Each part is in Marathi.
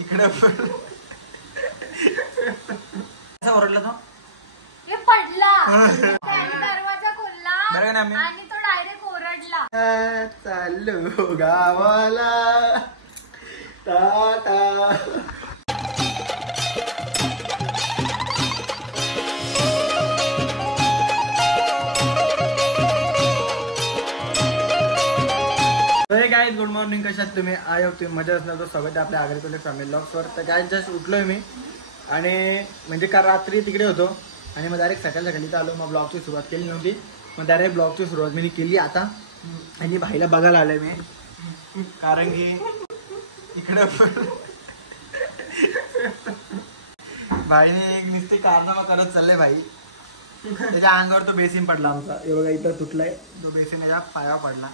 इकडे कसा ओरडला तो? हे पडला दरवाजा खोलला बरं ना आणि तो डायरेक्ट ओरडला. चाललो गावाला टाटा. Guys good morning. कशात तुम्ही? आय होप तुम्ही मजा असणार. तो स्वागत आहे आपल्या आगरकोले फॅमिली ब्लॉग्सवर. तर काय जस्ट उठलोय मी आणि म्हणजे काल रात्री तिकडे होतो आणि मग डायरेक्ट सकाळी इथं आलो. मग ब्लॉगची सुरुवात केली नव्हती, मग डायरेक्ट ब्लॉगची सुरुवात मी केली आता. आणि भाईला बघायला आलोय मी कारण की इकडे भाईने एक नुसते कारनामा करत चालले भाई. त्याच्या अंगावर तो बेसिन पडला आमचा. हे बघा इथं तुटलाय तो बेसिन, याच्या पायावर पडला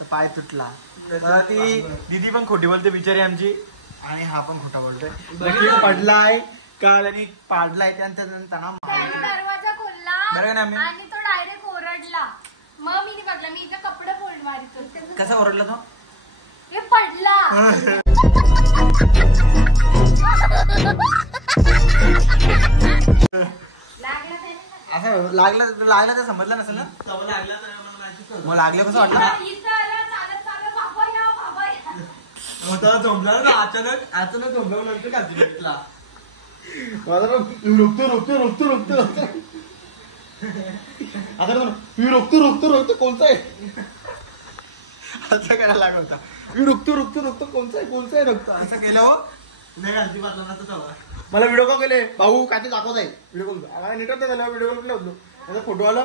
तर पाय तुटला. तर ती दिदी पण खोटी बोलते बिचारी आमची आणि हा पण खोटा बोलतोय. नक्की पडलाय काल आणि पाडलाय त्यानंतर दरवाजा खोलला बरं ना आणि तो डायरेक्ट ओरडला. मग मी बघला, मी इथं कपडे फोल्ड मारत होते. कसा ओरडला तो? हे पडला असं लागला तर समजलं नसेल ना. मग लागलं कसं वाटलं? झोंबला ना अचानक झोंबला नंतर का रोखतो आता मी रोखतो कोणता आहे असं करायला लागला होता. मी रोखतो कोणता आहे रोखतो असं केलं हो. नाही घालती मला व्हिडिओ कॉल केले भाऊ काय ते दाखवत आहे. व्हिडिओ कॉल नेटच नाही झाला. व्हिडिओ कॉल होतो त्याचा फोटो आला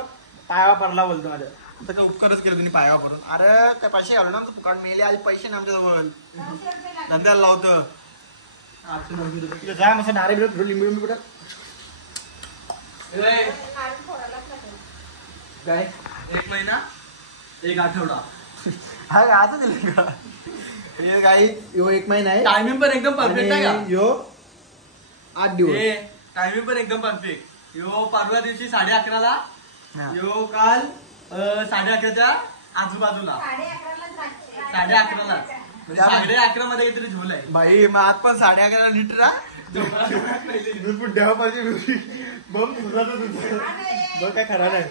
पायावा पडला बोलतो माझ्या. आता काय उपकारच केलं तुम्ही पायावा पडून. अरे काय पैसे घालू ना कारण मेले आज पैसे ना आमच्या जवळ नंतर लावतं काय मस्त नारे बिडत लिंबू लिंबू कुठं काय 1 महिना 1 आठवडा हा असं दिलं का? हे काही यो 1 महिना आहे. टायमिंग पण एकदम परफेक्ट आहे का? यो 8 दिवस. टायमिंग पण एकदम परफेक्ट. यो परवा दिवशी 11:30ला, यो काल 11:30च्या आजूबाजूला 11:30ला 11:30 मध्ये काहीतरी झोल आहे भाई. मग आज पण 11:30 लिटर देवापाशी बम तुझा बघ काय खरा नाही.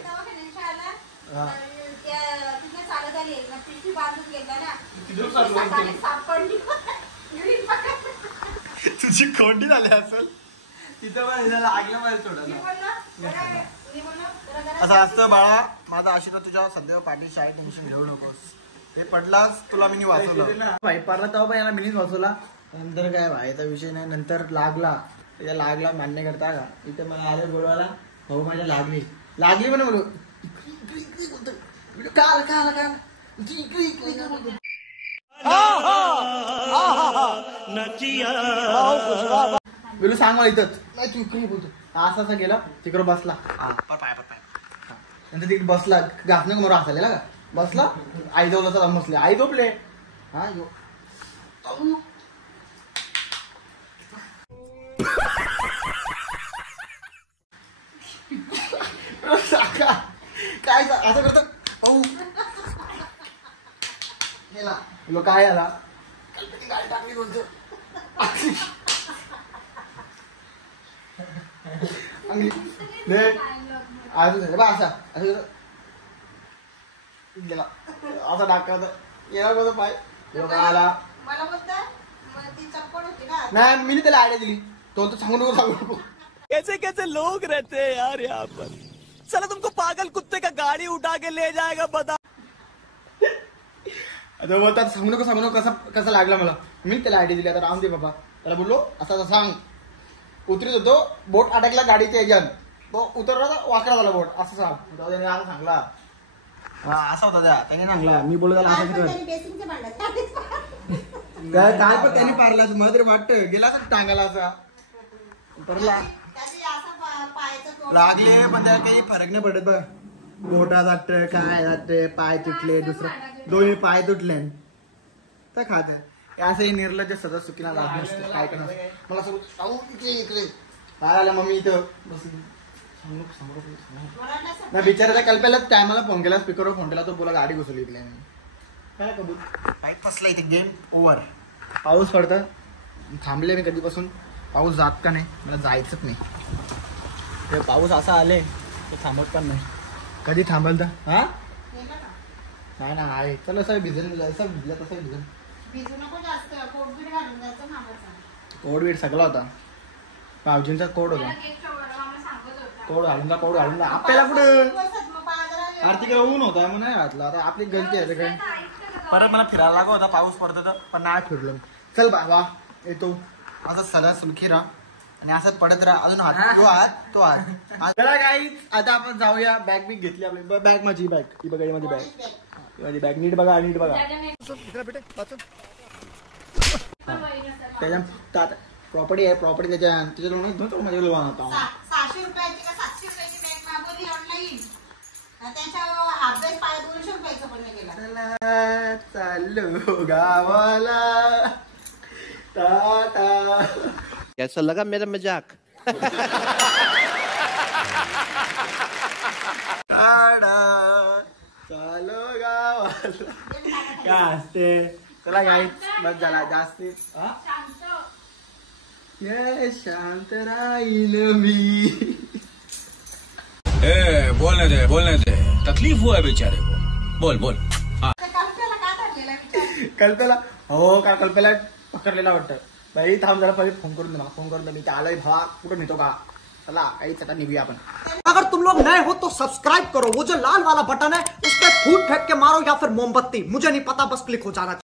तुझी कोंडी झाली असेल तिथं पण लागलं मला थोडं. असं असतं बाळा. माझा आशीर्वाद तुझ्या सध्या पाठीशी आहे. टेन्शन घेऊ नकोस. हे पडलास तुला मी वाचवलं भाई. पडला तेव्हा पण याला मीच वाचवला. नंतर काय भाईचा विषय नाही. नंतर लागला मान्य करता का? इथे मला आले बोलवायला भाऊ माझ्या लागली पण बोलू काल बोलू सांग मला इथंच नाही तू इकडे बोलतो. असं गेला तिकडे बसला पाय नंतर तिकडे बसला घासने मोर हसायला का बसला. आई जवळ बसले. आई झोपले. हा यो काय असं करत काय आला गाडी टाकली बोलतो गेला असा डाका गेला बोलतो पाय आला नाही. मी त्याला आयडिया दिली तो तर सांगू नको. कैसे लोग रहते हैं यार यहाँ पर. चलो तुमको पागल कुत्ते का गाड़ी उठा के ले जाएगा बता. आता बोलतात सांगू नको कसा लागला मला. मी त्याला आयडिया दिली. आता राहून दे बाबा. त्याला बोललो असा सांग. उतरीत होतो बोट अटकला गाडीच्या याच्यात. तो उतरला वाकडा झाला बोट असं सांग. त्याने असं सांगला असा होता त्याने सांगला. मी बोललो त्याला असं काय पण त्याने पारला मला तरी वाटतं गेला तर टांगाला असा उतरला लागले पण त्याला काही फरक नाही पडत बघ. बोटा जात काय जात पाय तुटले दुसरं दोन्ही पाय तुटले तर खात असं निर्लज्ज सदा चुकीला लाभ नसतं. काय करणार मला सगळं इकडे काय आलं मग मी इथं बसून नाही बिचाराच्या कल्प्याला टायमाला फोन केला स्पीकरवर फोन केला तो बोला गाडी घुसवली इथल्या. काय कबूल पाईप फसला इथे गेम ओव्हर. पाऊस पडतं थांबले मी कधीपासून. पाऊस जात का नाही मला जायचंच नाही. ते पाऊस असा आले तो थांबत पण नाही. कधी थांबल तर हा नाही ना आहे. चल असं भिजल असं भिजलं तसं भिजल. भिजू नको जास्त, कोटबीट घालून जायचं मामाचा. कोड बीड सगळा होता. भाऊजींचा कोड होता. कोड घालून जा, कोड घालून जा. आपल्याला कुठं आरती काय ऊन होता म्हणून नाही घातला. आता आपली गलती आहे काय. परत मला फिरायला लागला होता पाऊस पडत होता पण नाही फिरलो. चल बाबा येतो असं सदा सुखी राहा आणि असंच पडत राहा. अजून हात तो हात चला काही. आता आपण जाऊया. बॅग बिग घेतली आपली. बॅग माझी बॅग ही बघा माझी बॅग. माझी बॅग नीट बघा नीट बघा. त्याच्या प्रॉपर्टी आहे. प्रॉपर्टी त्याच्या माझ्या लोन होता. 600 रुपयाची का 700 रुपयाची बॅग मागवली ऑनलाईन. त्याच्या हाफ बॅग 200 रुपयाचा पण गेला. चला चाललो गावाला टाटा. कैसा लगा मेरा मजाक? टाटा चालो गावाला. काय असते चला गाईच बस झाला जास्ती. ये शांत राहील मी. बोलने दे तकलीफ हुआ है बेचारे को. बोल कल्पनाला का धरलेला विचार? कल्पेला हो का कल्पेला पकडलेला वाटतं. बाई थांब जरा पहिले फोन करून दे मला. फोन करून दे. मी ते आलोय भावा कुठं नेतो का. चला काहीच आता निघूया आपण. अगर तुम लोग नए हो तो सब्सक्राइब करो. वो जो लाल वाला बटन है उस पर फूट फेंक के मारो या फिर मोमबत्ती, मुझे नहीं पता, बस क्लिक हो जाना चाहिए.